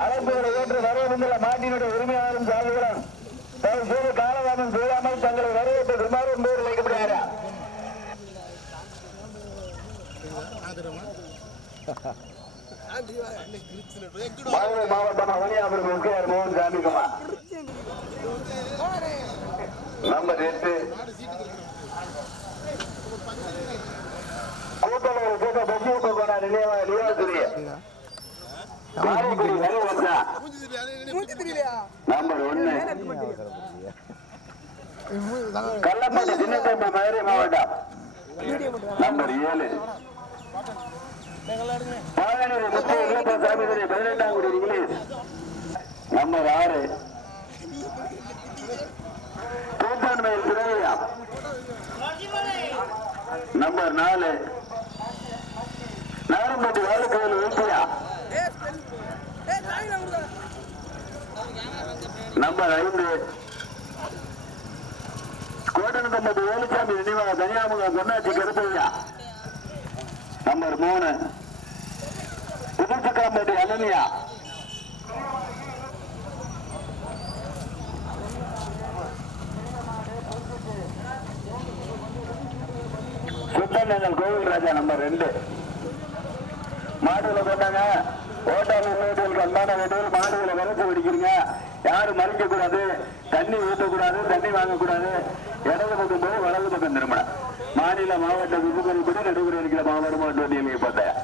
அழைப்புகளை ஏற்று வரவேண்டுள்ள மாட்டினுடைய உரிமையாளரும் காலதாமம் செய்யாமல் தங்களை வரவேற்று விமானம் பேர் வைக்கப்படுகிறார் மதுரை மாவட்டம் அவனியாபுரம் எஸ்கேஆர் மோகன் சாமிக்குமார். நம்பர் எட்டு. கூட்டணி கேட்ட நினைவா நினைவாசிரிய வந்தா நம்பர் ஒன்னு. கள்ளப்பட்டி சின்னத்தம்பி மதுரை மாவட்டம். நம்பர் ஏழு. பாலநீர் முத்திய இளப்ப சாமிதுரை பதினெட்டாம் குடி இங்கிலீஷ் நம்பர் ஆறு. தூத்தான்மையில் திரையா நம்பர் நாலு. நாரம்பட்டி வாழுக்கையில் வைத்தியா நம்பர் ஐந்து. கோட்டனத்தம்பது வேலுசாமி நினைவாக தனியாமுகம் பொன்னாச்சி கருப்பையா. நம்பர் மூணு. புதுச்சக்காம்பட்டி அனனியா. சுத்தநகல் கோவில் ராஜா நம்பர் ரெண்டு. மாடுகளை போட்டாங்க ஓட்டாளர் வீடுகளுக்கு அன்பான வீடுகள் மாடுகளை விரைச்சு பிடிக்கிறீங்க யாரும் மறிக்க கூடாது தண்ணி ஊற்றக்கூடாது தண்ணி வாங்கக்கூடாது. இடது பக்கம் போய் வலது பக்கம் திரும்பணும். மாநில மாவட்ட விதிமுறைப்படி நடைமுறை இருக்கிற மாவட்ட மாவட்ட பார்த்தேன்